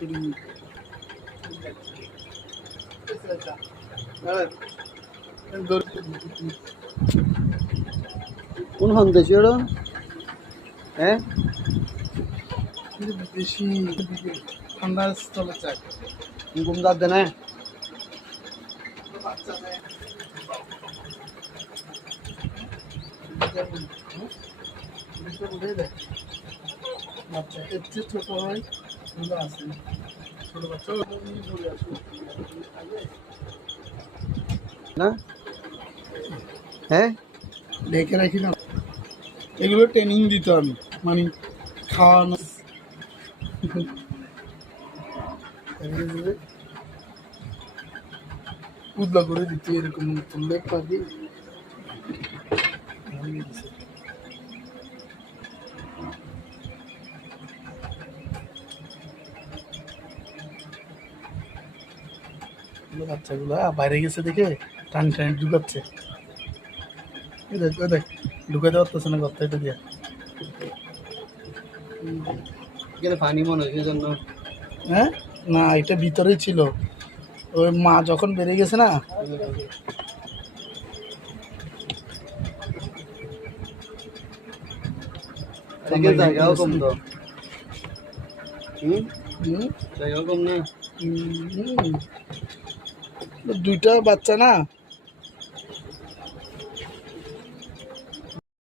কোন হন দেশি ওরা? হ্যাঁ, বেশি ঠান্ডা স্থলে চাই। ঘুম দাঁত দেয় না? বাচ্চা নেই। বাচ্চা এর চেয়ে ছোট হয় ওগুলো আছে ছোট বাচ্চা না, হ্যাঁ, দেখে রাখি না, এগুলো ট্রেনিং দিত আমি, মানে খাওয়ানো উদলা করে দিত এরকম তুললে পাবি। বাচ্চাগুলো বাইরে গেছে দেখে টান টান ঢুকাচ্ছে, দেখ দেখ ঢুকাতে পারতেছে না কথা এটা দিয়া। এখানে পানি মনে হয় সেজন্য। হ্যাঁ না, এটা ভিতরেই ছিল, ওই মা যখন বেরিয়ে গেছে না জায়গাও কম তো। হুম, জায়গাও কম না। দুইটা বাচ্চা না